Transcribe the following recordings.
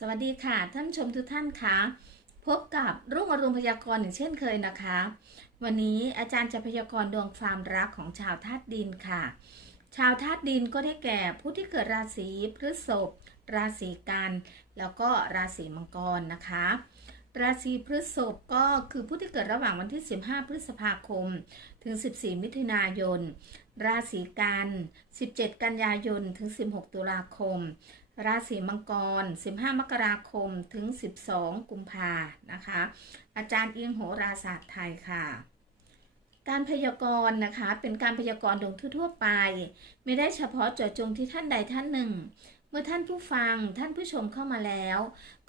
สวัสดีค่ะ ท่านชมทุกท่านคะพบกับรุ่งอรุณพยากรณ์อย่างเช่นเคยนะคะ วันนี้อาจารย์จะพยากรณ์ดวงความรักของชาวธาตุดินค่ะ ชาวธาตุดินก็ได้แก่ผู้ที่เกิดราศีพฤษภราศีกันแล้วก็ราศีมังกรนะคะ ราศีพฤษภก็คือผู้ที่เกิดระหว่างวันที่ 15 พฤษภาคม ถึง 14 มิถุนายน ราศีกัน 17 กันยายนถึง 16 ตุลาคม ราศีมังกร 15 มกราคม ถึง 12 กุมภานะคะ อาจารย์เอียงโหราศาสตร์ไทยค่ะ การพยากรณ์นะคะ เป็นการพยากรณ์ดวงทั่วไป ไม่ได้เฉพาะเจาะจงที่ท่านใดท่านหนึ่ง เมื่อท่านผู้ฟังท่านผู้ชมเข้ามาแล้ว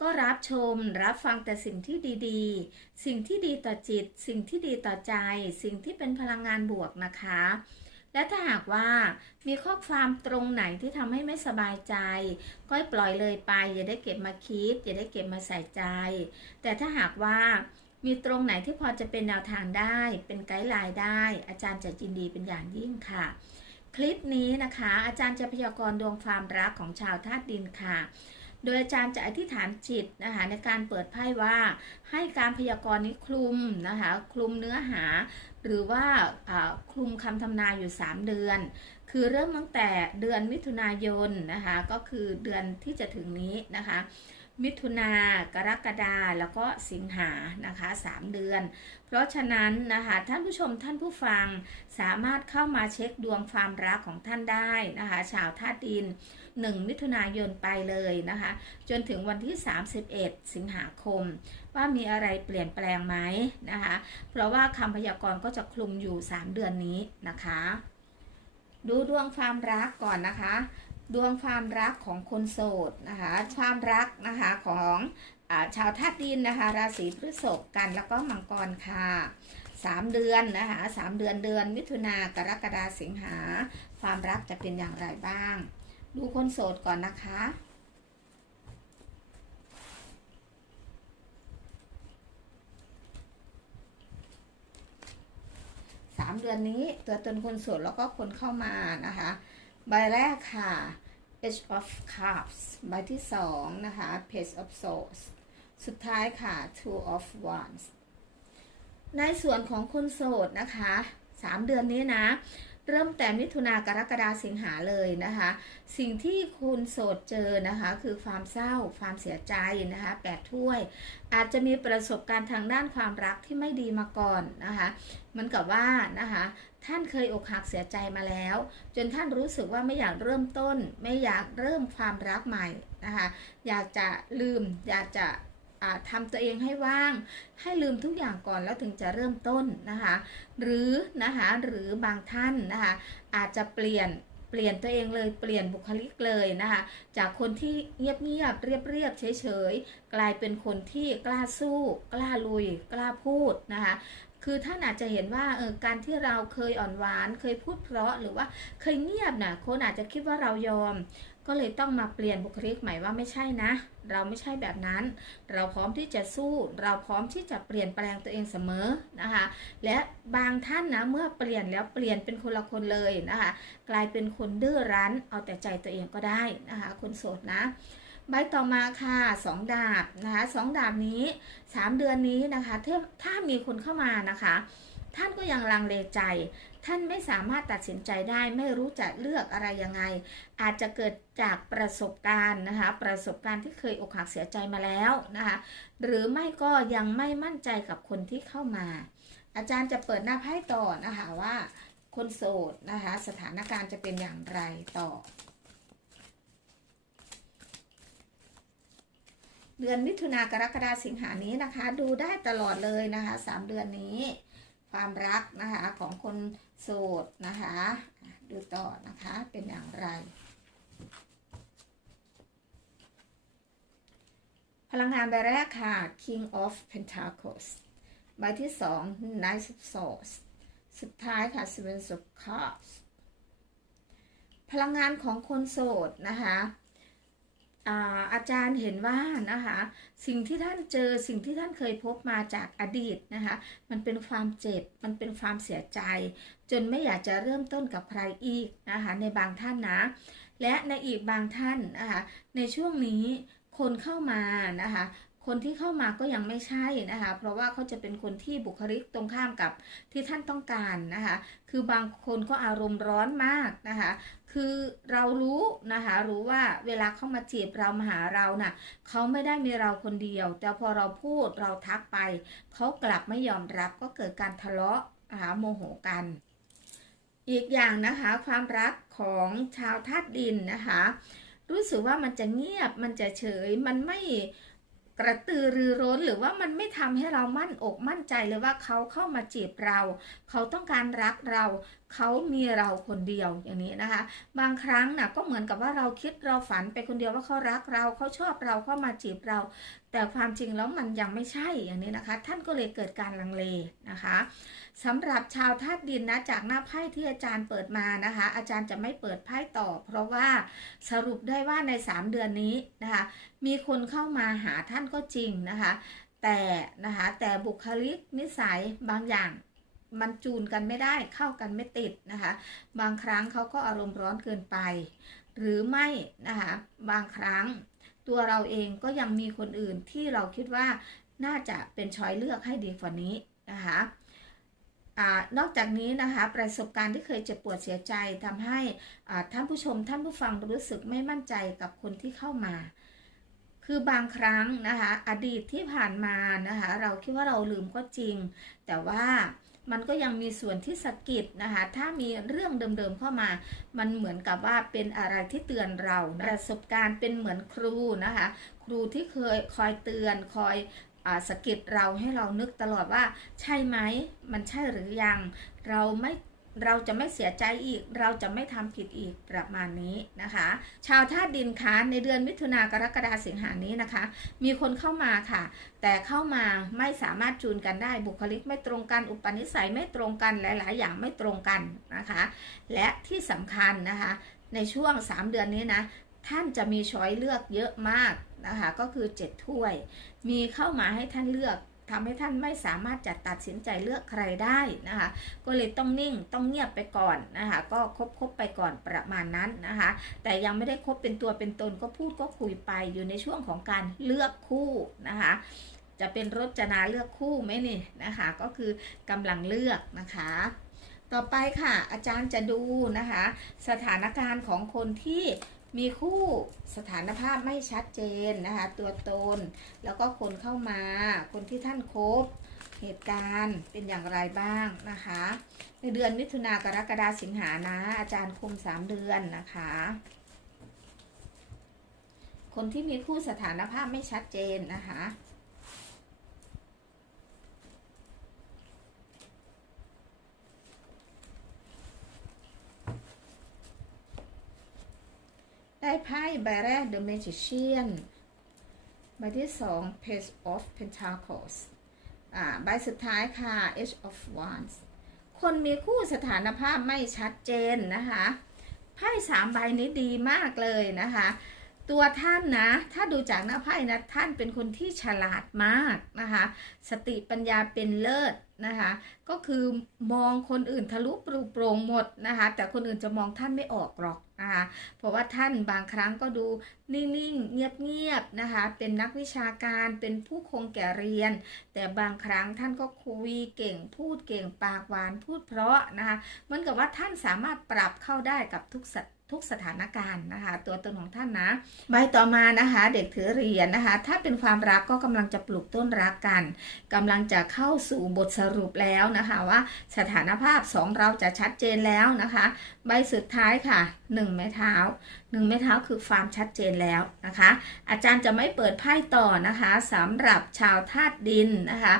ก็รับชมรับฟังแต่สิ่งที่ดีๆ สิ่งที่ดีต่อจิต สิ่งที่ดีต่อใจ สิ่งที่เป็นพลังงานบวกนะคะ และถ้าหากว่ามีข้อความตรงไหนที่ทำให้ไม่สบายใจ ก็ปล่อยเลยไป อย่าได้เก็บมาคิด อย่าได้เก็บมาใส่ใจ แต่ถ้าหากว่ามีตรงไหนที่พอจะเป็นแนวทางได้ เป็นไกด์ไลน์ได้ อาจารย์จะยินดีเป็นอย่างยิ่งค่ะ คลิปนี้นะคะ อาจารย์จะพยากรณ์ดวงความรักของชาวธาตุดินค่ะ โดยอาจารย์จะอธิษฐานจิตนะคะในการเปิดไพ่ว่า ให้การพยากรณ์นี้คลุมนะคะ คลุมเนื้อหา หรือว่าคลุมคำทำนายอยู่ 3 เดือน คือเริ่มตั้งแต่เดือนมิถุนายนนะคะ ก็คือเดือนที่จะถึงนี้นะคะ มิถุนากรกฎาแล้วก็สิงหานะคะ 3 เดือน เพราะฉะนั้นนะคะท่านผู้ชมท่านผู้ฟังสามารถเข้ามาเช็คดวงความรักของท่านได้นะคะ ชาวธาตุดิน1มิถุนายนไปเลยนะคะ จนถึงวันที่ 31 สิงหาคม ว่ามีอะไรเปลี่ยนแปลงไหมนะคะ เพราะว่าคำพยากรณ์ก็จะคลุมอยู่ 3 เดือนนี้นะคะ ดูดวงความรักก่อนนะคะ ดวงความรักของคนโสดนะคะ ความรักนะคะของอชาวธาตุดินนะคะ ราศีพฤษภกันแล้วก็มังกรค่ะสามเดือนนะคะสามเดือนเดือนมิถุนากรกฎาสิงหา ความรักจะเป็นอย่างไรบ้าง ดูคนโสดก่อนนะคะ เดือนนี้ตัวตนคนโสดแล้วก็คนเข้ามานะคะ ใบแรกค่ะ Page of Cups ใบที่สองนะคะ Page of Swords สุดท้ายค่ะ Two of Wands ในส่วนของคนโสดนะคะสามเดือนนี้นะ เริ่มแต่มิถุนากรกฎาสิงหาเลยนะคะ สิ่งที่คุณโสดเจอนะคะ คือความเศร้าความเสียใจนะคะแปดถ้วย อาจจะมีประสบการณ์ทางด้านความรักที่ไม่ดีมาก่อนนะคะมือนกับว่านะคะท่านเคยอกหักเสียใจมาแล้ว จนท่านรู้สึกว่าไม่อยากเริ่มต้น ไม่อยากเริ่มความรักใหม่นะคะอยากจะลืม อยากจะ ทำตัวเองให้ว่าง ให้ลืมทุกอย่างก่อนแล้วถึงจะเริ่มต้นนะคะ หรือนะคะหรือบางท่านนะคะอาจจะเปลี่ยนเปลี่ยนตัวเองเลยเปลี่ยนบุคลิกเลยนะคะจากคนที่เงียบเงียบเรียบเรียบๆเฉยกลายเป็นคนที่กล้าสู้ กล้าลุย กล้าพูดนะคะคือท่านอาจจะเห็นว่าเออการที่เราเคยอ่อนหวาน เคยพูดเพราะหรือว่าเคยเงียบนะคนอาจจะคิดว่าเรายอม ก็เลยต้องมาเปลี่ยนบุคลิกใหม่ว่าไม่ใช่นะ เราไม่ใช่แบบนั้น เราพร้อมที่จะสู้ เราพร้อมที่จะเปลี่ยนแปลงตัวเองเสมอนะคะ และบางท่านนะเมื่อเปลี่ยนแล้วเปลี่ยนเป็นคนละคนเลยนะคะ กลายเป็นคนดื้อรั้น เอาแต่ใจตัวเองก็ได้นะคะ คนโสดนะใบต่อมาค่ะสองดาบนะคะสองดาบนี้สามเดือนนี้นะคะถ้าถ้ามีคนเข้ามานะคะ ท่านก็ยังลังเลใจ ท่านไม่สามารถตัดสินใจได้ไม่รู้จะเลือกอะไรยังไง อาจจะเกิดจากประสบการณ์นะคะประสบการณ์ที่เคยอกหักเสียใจมาแล้วนะคะหรือไม่ก็ยังไม่มั่นใจกับคนที่เข้ามา อาจารย์จะเปิดหน้าไพ่ต่อนะคะว่าคนโสดนะคะสถานการณ์จะเป็นอย่างไรต่อ เดือนมิถุนากรกฎาสิงหานี้นะคะ ดูได้ตลอดเลยนะคะสามเดือนนี้ ความรักนะคะของคนโสดนะคะ ดูต่อนะคะเป็นอย่างไร พลังงานใบแรกค่ะ King of Pentacles ใบที่สอง Knight of Swords สุดท้ายค่ะ Seven of Cups พลังงานของคนโสดนะคะ อาจารย์เห็นว่านะคะสิ่งที่ท่านเจอสิ่งที่ท่านเคยพบมาจากอดีตนะคะมันเป็นความเจ็บมันเป็นความเสียใจ จนไม่อยากจะเริ่มต้นกับใครอีกนะคะในบางท่านนะและในอีกบางท่านนะคะในช่วงนี้คนเข้ามานะคะ คนที่เข้ามาก็ยังไม่ใช่นะคะ เพราะว่าเขาจะเป็นคนที่บุคลิกตรงข้ามกับที่ท่านต้องการนะคะ คือบางคนก็อารมณ์ร้อนมากนะคะ คือเรารู้นะคะ รู้ว่าเวลาเขามาจีบเรามาหาเราน่ะเขาไม่ได้มีเราคนเดียว แต่พอเราพูดเราทักไปเขากลับไม่ยอมรับก็เกิดการทะเลาะนะคะโมโหกันอีกอย่างนะคะความรักของชาวธาตุดินนะคะ รู้สึกว่ามันจะเงียบมันจะเฉยมันไม่ กระตือรือร้นหรือว่ามันไม่ทำให้เรามั่นอกมั่นใจเลยว่าเขาเข้ามาจีบเรา เขาต้องการรักเราเขามีเราคนเดียวอย่างนี้นะคะ บางครั้งนะก็เหมือนกับว่าเราคิดเราฝันไปคนเดียวว่าเขารักเราเขาชอบเราเข้ามาจีบเรา แต่ความจริงแล้วมันยังไม่ใช่อย่างนี้นะคะ ท่านก็เลยเกิดการลังเลนะคะสำหรับชาวธาตุดินนะจากหน้าไพ่ที่อาจารย์เปิดมานะคะ อาจารย์จะไม่เปิดไพ่ต่อ เพราะว่าสรุปได้ว่าใน 3 เดือนนี้นะคะ มีคนเข้ามาหาท่านก็จริงนะคะ แต่นะคะแต่บุคลิกนิสัยบางอย่าง มันจูนกันไม่ได้เข้ากันไม่ติดนะคะ บางครั้งเขาก็อารมณ์ร้อนเกินไป หรือไม่นะคะบางครั้งตัวเราเองก็ยังมีคนอื่นที่เราคิดว่าน่าจะเป็นช้อยเลือกให้ดีกว่านี้นะคะอนอกจากนี้นะคะประสบการณ์ที่เคยเจ็บปวดเสียใจทำให้ท่านผู้ชมท่านผู้ฟังรู้สึกไม่มั่นใจกับคนที่เข้ามา คือบางครั้งนะคะอดีตที่ผ่านมานะคะเราคิดว่าเราลืมก็จริง แต่ว่า มันก็ยังมีส่วนที่สะกิดนะคะ ถ้ามีเรื่องเดิมๆเข้ามา มันเหมือนกับว่าเป็นอะไรที่เตือนเรานะประสบการณ์เป็นเหมือนครูนะคะ ครูที่เคยคอยเตือนคอยสะกิดเราให้เรานึกตลอดว่าใช่ไหม มันใช่หรือยัง เราไม่ เราจะไม่เสียใจอีก เราจะไม่ทำผิดอีกประมาณนี้นะคะ ชาวธาตุดินคะในเดือนมิถุนากรกฎาสิงหานี้นะคะ มีคนเข้ามาค่ะ แต่เข้ามาไม่สามารถจูนกันได้บุคลิกไม่ตรงกันอุปนิสัยไม่ตรงกันหลาย ๆ อย่างไม่ตรงกันนะคะ และที่สำคัญนะคะ ในช่วง 3 เดือนนี้นะท่านจะมีช้อยเลือกเยอะมากนะคะ ก็คือ 7 ถ้วย มีเข้ามาให้ท่านเลือก ทำให้ท่านไม่สามารถจัดตัดสินใจเลือกใครได้นะคะ ก็เลยต้องนิ่งต้องเงียบไปก่อนนะคะ ก็คบคบไปก่อนประมาณนั้นนะคะ แต่ยังไม่ได้คบเป็นตัวเป็นตนก็พูดก็คุยไปอยู่ในช่วงของการเลือกคู่นะคะจะเป็นรจนาเลือกคู่ไหมนี่นะคะ ก็คือกำลังเลือกนะคะ ต่อไปค่ะ อาจารย์จะดูนะคะ สถานการณ์ของคนที่ มีคู่สถานภาพไม่ชัดเจนนะคะ ตัวตน แล้วก็คนเข้ามา คนที่ท่านคบ เหตุการณ์เป็นอย่างไรบ้างนะคะ ในเดือนมิถุนากรกฎาสิงหานะ อาจารย์คุมสามเดือนนะคะ คนที่มีคู่สถานภาพไม่ชัดเจนนะคะ ได้ไพ่ใบแรก The Magician ใบที่สอง Page of Pentacles อ่าใบสุดท้ายค่ะ Age of Wands คนมีคู่สถานภาพไม่ชัดเจนนะคะ ไพ่สามใบนี้ดีมากเลยนะคะ ตัวท่านนะ ถ้าดูจากหน้าไพ่นะ ท่านเป็นคนที่ฉลาดมากนะคะ สติปัญญาเป็นเลิศนะคะ ก็คือมองคนอื่นทะลุปรุโปร่งหมดนะคะ แต่คนอื่นจะมองท่านไม่ออกหรอกนะคะเพราะว่าท่านบางครั้งก็ดูนิ่งๆ เงียบๆ นะคะ เป็นนักวิชาการ เป็นผู้คงแก่เรียน แต่บางครั้งท่านก็คุยเก่ง พูดเก่ง ปากหวาน พูดเพราะนะคะ เหมือนกับว่าท่านสามารถปรับเข้าได้กับทุกสั ทุกสถานการณ์นะคะ ตัวตนของท่านนะใบต่อมานะคะ เด็กถือเหรียญนนะคะ ถ้าเป็นความรักก็กำลังจะปลูกต้นรักกันกำลังจะเข้าสู่บทสรุปแล้วนะคะ ว่าสถานภาพสองเราจะชัดเจนแล้วนะคะ ใบสุดท้ายค่ะ1ไม้เท้า1ไม้เท้าคือความชัดเจนแล้วนะคะ อาจารย์จะไม่เปิดไพ่ต่อนะคะสำหรับชาวธาตุดินนะคะ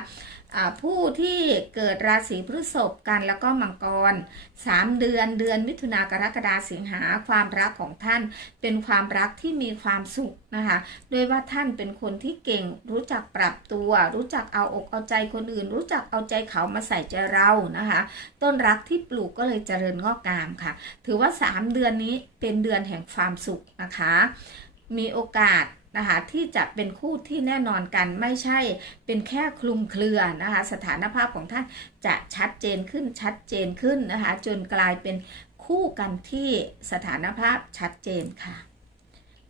ผู้ที่เกิดราศีพฤษภกันแล้วก็มังกร 3 เดือนเดือนมิถุนากรกฎาสิงหาความรักของท่านเป็นความรักที่มีความสุขนะคะโดยว่าท่านเป็นคนที่เก่งรู้จักปรับตัว รู้จักเอาอกเอาใจคนอื่น รู้จักเอาใจเขามาใส่ใจเรานะคะ ต้นรักที่ปลูกก็เลยเจริญงอกงามค่ะ ถือว่า 3 เดือนนี้เป็นเดือนแห่งความสุขนะคะ มีโอกาสนะคะที่จะเป็นคู่ที่แน่นอนกันไม่ใช่เป็นแค่คลุมเครือนะคะสถานภาพของท่านจะชัดเจนขึ้นชัดเจนขึ้นนะคะจนกลายเป็นคู่กันที่สถานภาพชัดเจนค่ะ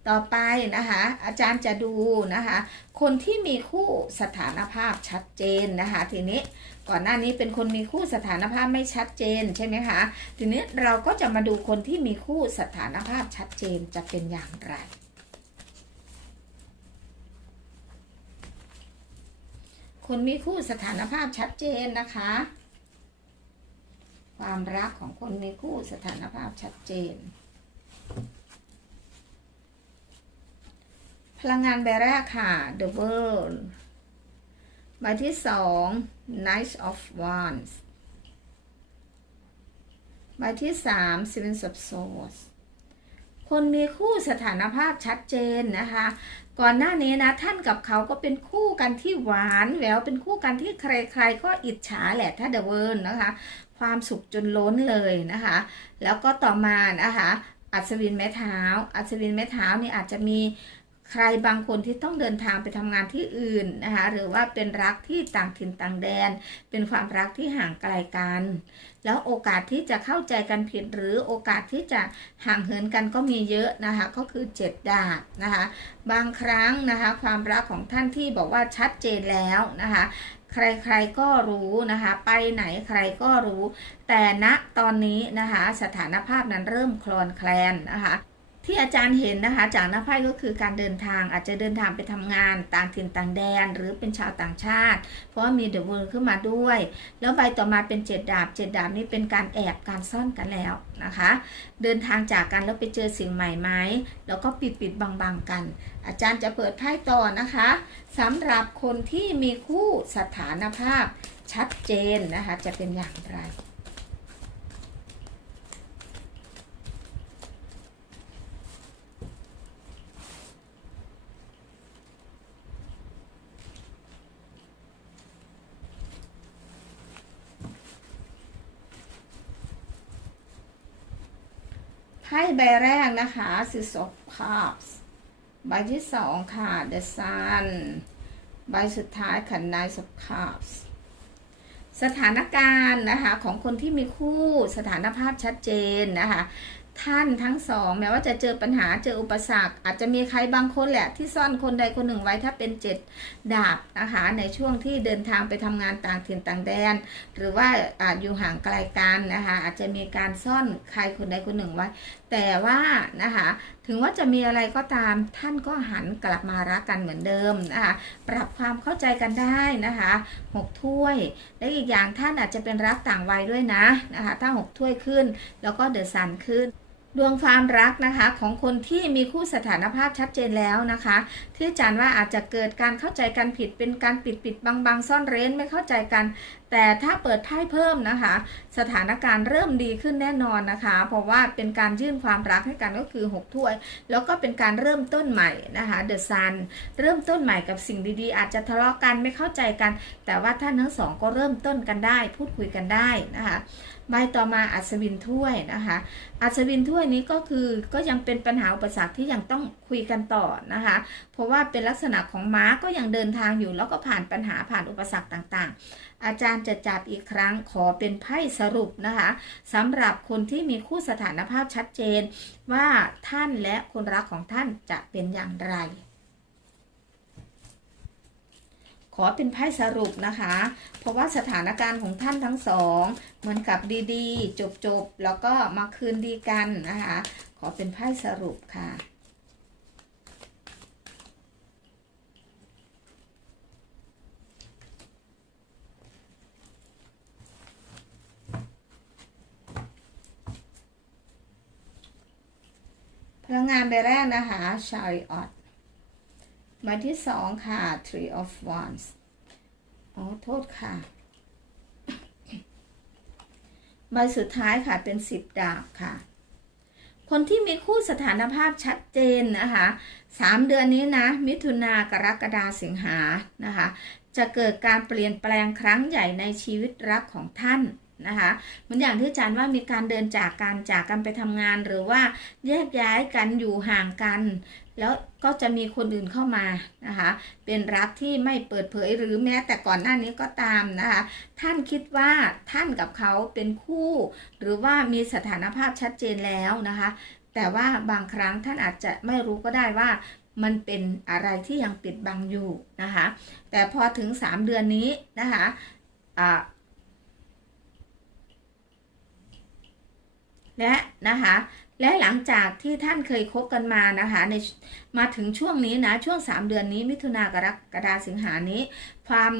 ต่อไปนะคะ อาจารย์จะดูนะคะ คนที่มีคู่สถานภาพชัดเจนนะคะ ทีนี้ก่อนหน้านี้เป็นคนมีคู่สถานภาพไม่ชัดเจนใช่ไหมคะทีนี้เราก็จะมาดูคนที่มีคู่สถานภาพชัดเจนจะเป็นอย่างไรคนมีคู่สถานภาพชัดเจนนะคะ ความรักของคนมีคู่สถานภาพชัดเจน พลังงานใบแรกค่ะ The World ใบที่สอง Knight of Wands ใบที่สาม Seven of Swords คนมีคู่สถานภาพชัดเจนนะคะ ก่อนหน้านี้นะท่านกับเขาก็เป็นคู่กันที่หวานแหววเป็นคู่กันที่ใครๆก็อิจฉาแหละถ้าเดเวิร์นนะคะ ความสุขจนล้นเลยนะคะ แล้วก็ต่อมานะคะอัศวินแม่เท้า อัศวินแม่เท้านี่อาจจะมี ใครบางคนที่ต้องเดินทางไปทำงานที่อื่นนะคะหรือว่าเป็นรักที่ต่างถิ่นต่างแดน เป็นความรักที่ห่างไกลกัน แล้วโอกาสที่จะเข้าใจกันผิดหรือโอกาสที่จะห่างเหินกันก็มีเยอะนะคะก็คือเจ็ดดาบนะคะบางครั้งนะคะความรักของท่านที่บอกว่าชัดเจนแล้วนะคะใครๆก็รู้นะคะ ไปไหนใครก็รู้ แต่ณตอนนี้นะคะ สถานภาพนั้นเริ่มคลอนแคลนนะคะ ที่อาจารย์เห็นนะคะ จากหน้าไพ่ก็คือการเดินทางอาจจะเดินทางไปทำงานต่างถิ่นต่างแดน หรือเป็นชาวต่างชาติ เพราะว่ามีเดอะเวิร์ขึ้นมาด้วย แล้วใบต่อมาเป็นเจ็ดดาบเจ็ดดาบนี่เป็นการแอบการซ่อนกันแล้วนะคะ เดินทางจากกันแล้วไปเจอสิ่งใหม่ไหมแล้วก็ปิดปิดบังบังๆกัน อาจารย์จะเปิดไพ่ต่อนะคะสำหรับคนที่มีคู่สถานภาพชัดเจนนะคะ จะเป็นอย่างไร ไพ่ใบแรกนะคะ Six of Cups ใบที่สองค่ะ The Sun ใบสุดท้ายค่ะ Nine of Cups สถานการณ์นะคะของคนที่มีคู่สถานภาพชัดเจนนะคะท่านทั้งสอง แม้ว่าจะเจอปัญหาเจออุปสรรค อาจจะมีใครบางคนแหละ ที่ซ่อนคนใดคนหนึ่งไว้ถ้าเป็นเจ็ดดาบนะคะในช่วงที่เดินทางไปทำงานต่างถิ่นต่างแดน หรือว่าอาจอยู่ห่างไกลกันนะคะอาจจะมีการซ่อนใครคนใดคนหนึ่งไว้แต่ว่านะคะ ถึงว่าจะมีอะไรก็ตามท่านก็หันกลับมารักกันเหมือนเดิมนะคะปรับความเข้าใจกันได้นะคะหกถ้วย และอีกอย่างท่านอาจจะเป็นรักต่างวัยด้วยนะนะคะถ้าหกถ้วยขึ้น แล้วก็เดือดสันขึ้น ดวงความรักนะคะของคนที่มีคู่สถานภาพชัดเจนแล้วนะคะ ที่อาจารย์ว่าอาจจะเกิดการเข้าใจกันผิดเป็นการปิดปิดบังบังซ่อนเร้นไม่เข้าใจกัน แต่ถ้าเปิดไพ่เพิ่มนะคะ สถานการณ์เริ่มดีขึ้นแน่นอนนะคะ เพราะว่าเป็นการยื่นความรักให้กันก็คือ6ถ้วย แล้วก็เป็นการเริ่มต้นใหม่นะคะเดอะซันเริ่มต้นใหม่กับสิ่งดีๆ อาจจะทะเลาะกันไม่เข้าใจกัน แต่ว่าท่านทั้งสองก็เริ่มต้นกันได้ พูดคุยกันได้นะคะ ใบต่อมาอัศวินถ้วยนะคะ อัศวินถ้วยนี้ก็คือก็ยังเป็นปัญหาอุปสรรคที่ยังต้องคุยกันต่อนะคะ เพราะว่าเป็นลักษณะของม้าก็ยังเดินทางอยู่ แล้วก็ผ่านปัญหาผ่านอุปสรรคต่างๆ อาจารย์จะจับอีกครั้งขอเป็นไพ่สรุปนะคะสำหรับคนที่มีคู่สถานภาพชัดเจน ว่าท่านและคนรักของท่านจะเป็นอย่างไร ขอเป็นไพ่สรุปนะคะ เพราะว่าสถานการณ์ของท่านทั้งสอง เหมือนกับดีๆ จบๆ แล้วก็มาคืนดีกันนะคะ ขอเป็นไพ่สรุปค่ะพลังงานใบแรกนะคะ Chariot ใบที่สองค่ะ Three of Wands อ๋อ โทษค่ะ ใบสุดท้ายค่ะเป็นสิบดาบค่ะ คนที่มีคู่สถานภาพชัดเจนนะคะสามเดือนนี้นะ มิถุนากรกฎาสิงหานะคะ จะเกิดการเปลี่ยนแปลงครั้งใหญ่ในชีวิตรักของท่าน นะคะเหมือนอย่างที่อาจารย์ว่ามีการเดินจากกันจากกันไปทำงานหรือว่าแยกย้ายกันอยู่ห่างกัน แล้วก็จะมีคนอื่นเข้ามานะคะเป็นรักที่ไม่เปิดเผยหรือแม้แต่ก่อนหน้านี้ก็ตามนะคะท่านคิดว่าท่านกับเขาเป็นคู่ หรือว่ามีสถานภาพชัดเจนแล้วนะคะแต่ว่าบางครั้งท่านอาจจะไม่รู้ก็ได้ว่ามันเป็นอะไรที่ยังปิดบังอยู่นะคะแต่พอถึง 3 เดือนนี้นะคะอ่ และนะคะและหลังจากที่ท่านเคยคบกันมานะคะในมาถึงช่วงนี้นะช่วง 3 เดือนนี้มิถุนากรกฎาสิงหานี้ ความ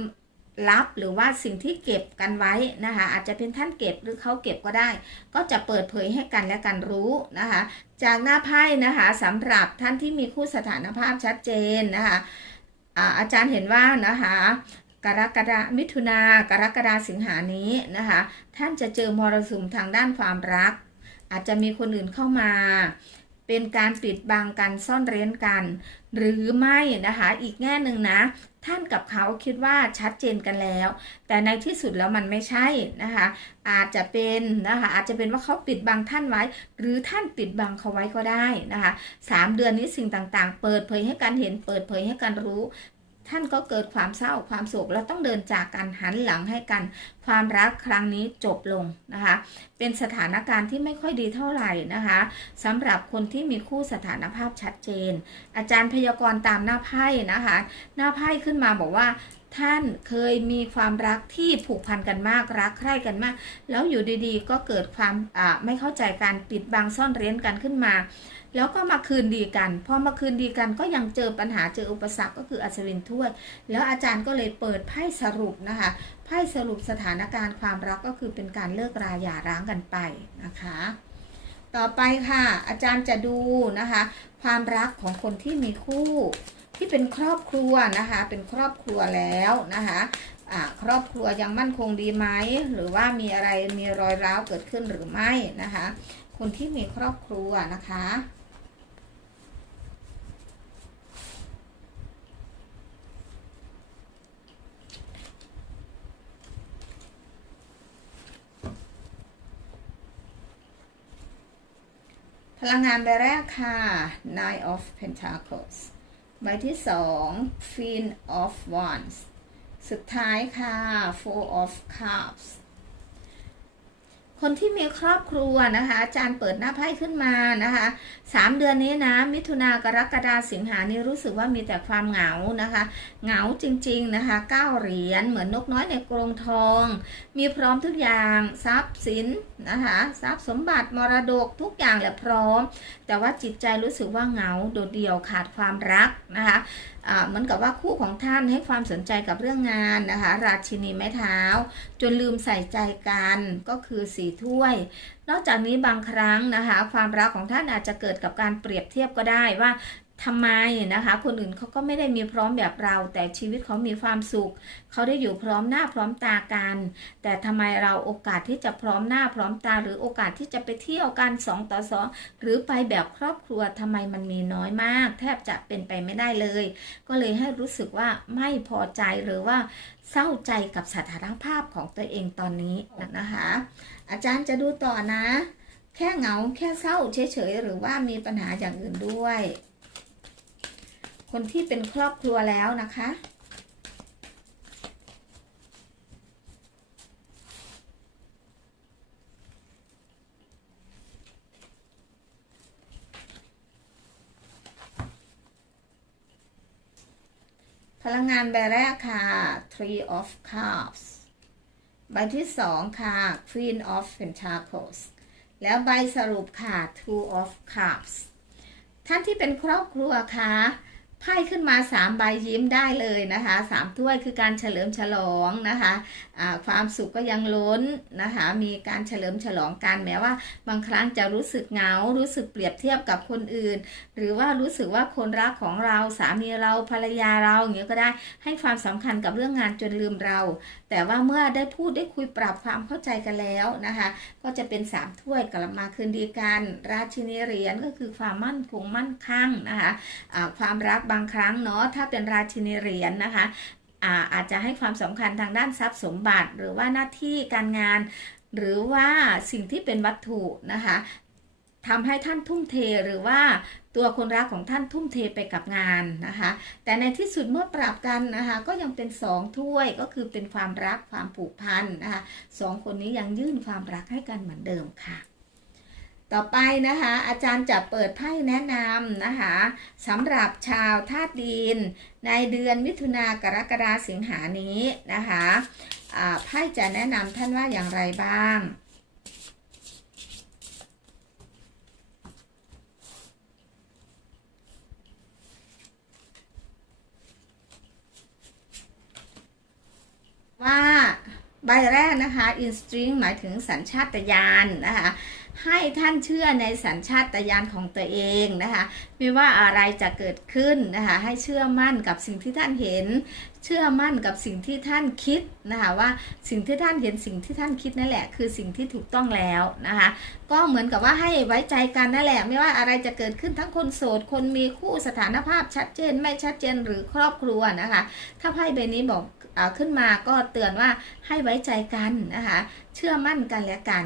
ลับหรือว่าสิ่งที่เก็บกันไว้นะคะอาจจะเป็นท่านเก็บหรือเขาเก็บก็ได้ ก็จะเปิดเผยให้กันและกันรู้นะคะ จากหน้าไพ่นะคะสำหรับท่านที่มีคู่สถานภาพชัดเจนนะคะอาอาจารย์เห็นว่านะคะกรกฎามิถุนากรกฎาสิงหานี้นะคะท่านจะเจอมรสุมทางด้านความรัก อาจจะมีคนอื่นเข้ามา เป็นการปิดบังกันซ่อนเร้นกัน หรือไม่นะคะอีกแง่หนึ่งนะท่านกับเขาคิดว่าชัดเจนกันแล้ว แต่ในที่สุดแล้วมันไม่ใช่นะคะ อาจจะเป็นนะคะอาจจะเป็นว่าเขาปิดบังท่านไว้ หรือท่านปิดบังเขาไว้ก็ได้นะคะสามเดือนนี้สิ่งต่างๆ เปิดเผยให้กันเห็นเปิดเผยให้กันรู้ ท่านก็เกิดความเศร้าความโศกแล้วต้องเดินจากกันหันหลังให้กัน ความรักครั้งนี้จบลงนะคะ เป็นสถานการณ์ที่ไม่ค่อยดีเท่าไหร่นะคะสำหรับคนที่มีคู่สถานภาพชัดเจน อาจารย์พยากรณ์ตามหน้าไพ่นะคะ หน้าไพ่ขึ้นมาบอกว่าท่านเคยมีความรักที่ผูกพันกันมากรักใคร่กันมาก แล้วอยู่ดีๆ ก็เกิดความไม่เข้าใจการปิดบังซ่อนเร้นกันขึ้นมาแล้วก็มาคืนดีกัน พอมาคืนดีกันก็ยังเจอปัญหาเจออุปสรรคก็คืออัศวินถ้วย แล้วอาจารย์ก็เลยเปิดไพ่สรุปนะคะไพ่สรุปสถานการณ์ความรักก็คือเป็นการเลิกราหย่าร้างกันไปนะคะ ต่อไปค่ะ อาจารย์จะดูนะคะ ความรักของคนที่มีคู่ที่เป็นครอบครัวนะคะ เป็นครอบครัวแล้วนะคะครอบครัวยังมั่นคงดีไหมหรือว่ามีอะไรมีรอยร้าวเกิดขึ้นหรือไม่นะคะ คนที่มีครอบครัวนะคะ พลังงานใบแรกค่ะ Nine of Pentacles ใบที่สอง Queen of Wands สุดท้ายค่ะ Four of Cups คนที่มีครอบครัวนะคะ อาจารย์เปิดหน้าไพ่ขึ้นมานะคะสามเดือนนี้นะ มิถุนากรกฎาสิงหานี่รู้สึกว่ามีแต่ความเหงานะคะ เหงาจริง ๆนะคะเก้าเหรียญเหมือนนกน้อยในกรงทอง มีพร้อมทุกอย่างทรัพย์สินนะคะทรัพย์สมบัติมรดกทุกอย่างแหละพร้อม แต่ว่าจิตใจรู้สึกว่าเหงาโดดเดี่ยวขาดความรักนะคะ เหมือนกับว่าคู่ของท่านให้ความสนใจกับเรื่องงานนะคะ ราชินีไม้เท้า จนลืมใส่ใจกันก็คือสีถ้วย นอกจากนี้บางครั้งนะคะ ความรักของท่านอาจจะเกิดกับการเปรียบเทียบก็ได้ว่า ทำไมนะคะ คนอื่นเขาก็ไม่ได้มีพร้อมแบบเรา แต่ชีวิตเขามีความสุข เขาได้อยู่พร้อมหน้าพร้อมตากัน แต่ทำไมเราโอกาสที่จะพร้อมหน้าพร้อมตา หรือโอกาสที่จะไปเที่ยวกันสองต่อสองหรือไปแบบครอบครัวทำไมมันมีน้อยมาก แทบจะเป็นไปไม่ได้เลย ก็เลยให้รู้สึกว่าไม่พอใจหรือว่าเศร้าใจกับสถานภาพของตัวเองตอนนี้นะคะ อาจารย์จะดูต่อนะ แค่เหงาแค่เศร้าเฉยๆหรือว่ามีปัญหาอย่างอื่นด้วย คนที่เป็นครอบครัวแล้วนะคะ พลังงานใบแรกค่ะ Three of Cups ใบที่สองค่ะ Queen of Pentacles แล้วใบสรุปค่ะ Two of Cups ท่านที่เป็นครอบครัวค่ะ ไพ่ขึ้นมาสามใบยิ้มได้เลยนะคะสามถ้วยคือการเฉลิมฉลองนะคะะความสุขก็ยังล้นนะคะ มีการเฉลิมฉลองกันแม้ว่า บางครั้งจะรู้สึกเหงา รู้สึกเปรียบเทียบกับคนอื่น หรือว่ารู้สึกว่าคนรักของเราสามีเราภรรยาเราอย่างเงี้ยก็ได้ให้ความสำคัญกับเรื่องงานจนลืมเรา แต่ว่าเมื่อได้พูดได้คุยปรับความเข้าใจกันแล้วนะคะ ก็จะเป็นสามถ้วยกลับมาคืนดีกัน ราชินีเหรียญก็คือความมั่นคงมั่นคั่งนะคะะความรักบางครั้งเนาะถ้าเป็นราชินีเหรียญนะคะอาอาจจะให้ความสำคัญทางด้านทรัพย์สมบัติ หรือว่าหน้าที่การงาน หรือว่าสิ่งที่เป็นวัตถุนะคะทำให้ท่านทุ่มเทหรือว่าตัวคนรักของท่านทุ่มเทไปกับงานนะคะ แต่ในที่สุดเมื่อปรับกันนะคะ ก็ยังเป็นสองถ้วยก็คือเป็นความรักความผูกพันนะคะสองคนนี้ยังยื่นความรักให้กันเหมือนเดิมค่ะ ต่อไปนะคะ อาจารย์จะเปิดไพ่แนะนำนะคะสำหรับชาวธาตุดิน ในเดือนมิถุนากรกฎาสิงหานี้นะคะไพ่จะแนะนำท่านว่าอย่างไรบ้างว่าใบแรกนะคะ instinct หมายถึงสัญชาตญาณนะคะ ให้ท่านเชื่อในสัญชาตญาณของตัวเองนะคะ ไม่ว่าอะไรจะเกิดขึ้นนะคะ ให้เชื่อมั่นกับสิ่งที่ท่านเห็น เชื่อมั่นกับสิ่งที่ท่านคิดนะคะว่าสิ่งที่ท่านเห็นสิ่งที่ท่านคิดนั่นแหละ คือสิ่งที่ถูกต้องแล้วนะคะ ก็เหมือนกับว่าให้ไว้ใจกันนั่นแหละ ไม่ว่าอะไรจะเกิดขึ้นทั้งคนโสดคนมีคู่สถานภาพชัดเจน ไม่ชัดเจนหรือครอบครัวนะคะ ถ้าไพ่ใบนี้บอก ขึ้นมาก็เตือนว่าให้ไว้ใจกันนะคะเชื่อมั่นกันและกัน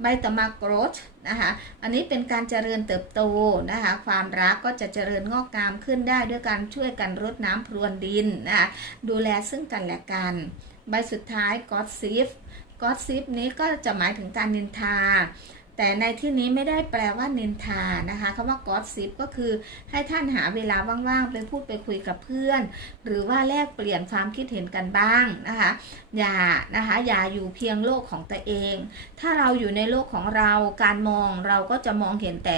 ใบต่อมา growth นะคะ อันนี้เป็นการเจริญเติบโตนะคะ ความรักก็จะเจริญงอกงามขึ้นได้ด้วยการช่วยกันรดน้ำพรวนดินนะคะ ดูแลซึ่งกันและกัน ใบสุดท้าย gossip gossip นี้ก็จะหมายถึงการนินทา แต่ในที่นี้ไม่ได้แปลว่านินทานะคะคำว่า gossip ก็คือให้ท่านหาเวลาว่างๆ ไปพูดไปคุยกับเพื่อน หรือว่าแลกเปลี่ยนความคิดเห็นกันบ้างนะคะ อย่านะคะอย่าอยู่เพียงโลกของตัวเอง ถ้าเราอยู่ในโลกของเราการมองเราก็จะมองเห็นแต่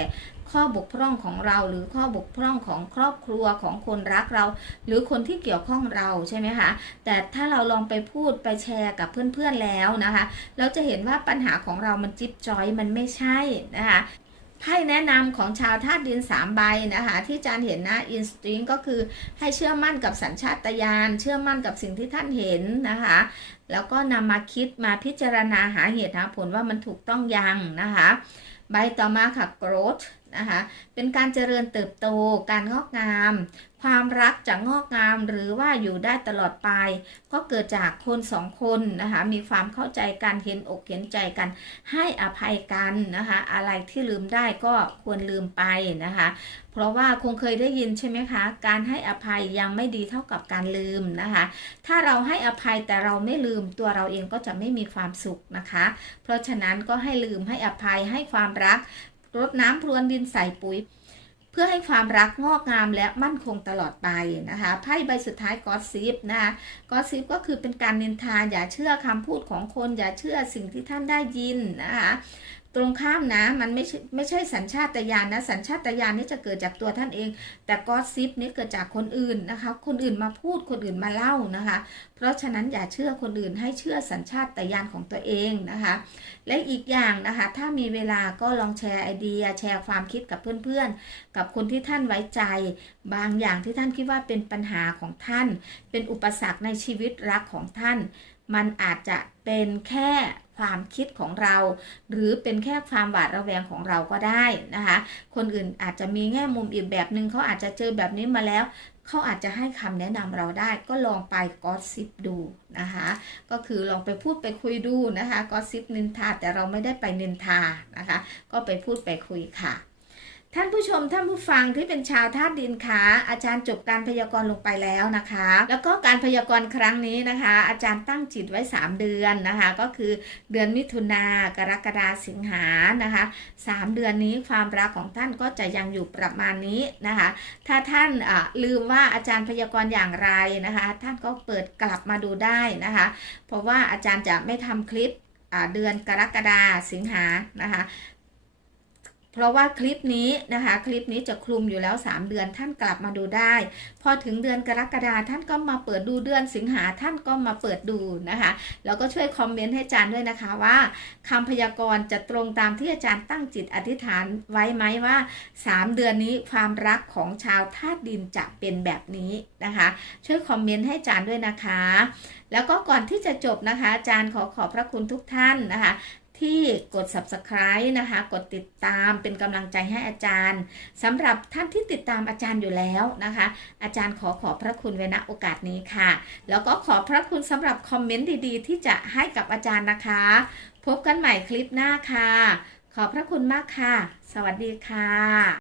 ข้อบกพร่องของเรา หรือข้อบกพร่องของครอบครัวของคนรักเรา หรือคนที่เกี่ยวข้องเราใช่ไหมคะแต่ถ้าเราลองไปพูดไปแชร์กับเพื่อนๆแล้วนะคะ เราจะเห็นว่าปัญหาของเรามันจิ๊บจอยมันไม่ใช่นะคะไพ่แนะนำของชาวธาตุดิน3ใบนะคะที่อาจารย์เห็นนะอินสติ้งก็คือให้เชื่อมั่นกับสัญชาตญาณเชื่อมั่นกับสิ่งที่ท่านเห็นนะคะแล้วก็นำมาคิดมาพิจารณาหาเหตุหาผลว่ามันถูกต้องยังนะคะ ใบต่อมาค่ะ growth นะคะ เป็นการเจริญเติบโต การงอกงาม ความรักจะงอกงามหรือว่าอยู่ได้ตลอดไป ก็เกิดจากคนสองคนนะคะมีความเข้าใจกันเห็นอกเห็นใจกัน ให้อภัยกันนะคะอะไรที่ลืมได้ก็ควรลืมไปนะคะเพราะว่าคงเคยได้ยินใช่ไหมคะ การให้อภัยยังไม่ดีเท่ากับการลืมนะคะ ถ้าเราให้อภัยแต่เราไม่ลืมตัวเราเองก็จะไม่มีความสุขนะคะ เพราะฉะนั้นก็ให้ลืมให้อภัยให้ความรักรดน้ำพรวนดินใส่ปุ๋ย พื่อให้ความรักงอกงามและมั่นคงตลอดไปนะคะไพ่ใบสุดท้ายกอซิปนะคะกอซิปก็คือเป็นการนินทาอย่าเชื่อคำพูดของคน อย่าเชื่อสิ่งที่ท่านได้ยินนะคะ ตรงข้ามนะ มันไม่ใช่ไม่ใช่สัญชาตญาณนะ สัญชาตญาณนี่จะเกิดจากตัวท่านเอง แต่กอซิปนี่เกิดจากคนอื่นนะคะ คนอื่นมาพูดคนอื่นมาเล่านะคะ เพราะฉะนั้นอย่าเชื่อคนอื่นให้เชื่อสัญชาตญาณของตัวเองนะคะ และอีกอย่างนะคะ ถ้ามีเวลาก็ลองแชร์ไอเดีย แชร์ความคิดกับเพื่อนๆ กับคนที่ท่านไว้ใจ บางอย่างที่ท่านคิดว่าเป็นปัญหาของท่าน เป็นอุปสรรคในชีวิตรักของท่าน มันอาจจะเป็นแค่ ความคิดของเรา หรือเป็นแค่ความหวาดระแวงของเราก็ได้นะคะ คนอื่นอาจจะมีแง่มุมอีกแบบหนึ่งเขาอาจจะเจอแบบนี้มาแล้วเขาอาจจะให้คำแนะนำเราได้ก็ลองไปกอซิปดูนะคะ ก็คือลองไปพูดไปคุยดูนะคะกอซิปนินทาแต่เราไม่ได้ไปนินทานะคะ ก็ไปพูดไปคุยค่ะ ท่านผู้ชมท่านผู้ฟังที่เป็นชาวธาตุดินคะอาจารย์จบการพยากรณ์ลงไปแล้วนะคะ แล้วก็การพยากรณ์ครั้งนี้นะคะ อาจารย์ตั้งจิตไว้ 3 เดือนนะคะ ก็คือเดือนมิถุนากรกฎาสิงหานะคะ 3 เดือนนี้ความรักของท่านก็จะยังอยู่ประมาณนี้นะคะ ถ้าท่านลืมว่าอาจารย์พยากรณ์อย่างไรนะคะ ท่านก็เปิดกลับมาดูได้นะคะ เพราะว่าอาจารย์จะไม่ทำคลิปเดือนกรกฎาสิงหานะคะ เพราะว่าคลิปนี้นะคะ คลิปนี้จะคลุมอยู่แล้ว 3 เดือนท่านกลับมาดูได้ พอถึงเดือนกรกฎาท่านก็มาเปิดดูเดือนสิงหาท่านก็มาเปิดดูนะคะ แล้วก็ช่วยคอมเมนต์ให้อาจารย์ด้วยนะคะว่าคำพยากรณ์จะตรงตามที่อาจารย์ตั้งจิตอธิษฐานไว้ไหมว่า 3 เดือนนี้ความรักของชาวธาตุดินจะเป็นแบบนี้นะคะ ช่วยคอมเมนต์ให้อาจารย์ด้วยนะคะ แล้วก็ก่อนที่จะจบนะคะ อาจารย์ขอขอบพระคุณทุกท่านนะคะ ที่กด subscribe นะคะ กดติดตามเป็นกำลังใจให้อาจารย์สำหรับท่านที่ติดตามอาจารย์อยู่แล้วนะคะ อาจารย์ขอขอบพระคุณไว้ณโอกาสนี้ค่ะ แล้วก็ขอบพระคุณสำหรับคอมเมนต์ดีๆ ที่จะให้กับอาจารย์นะคะ พบกันใหม่คลิปหน้าค่ะ ขอบพระคุณมากค่ะ สวัสดีค่ะ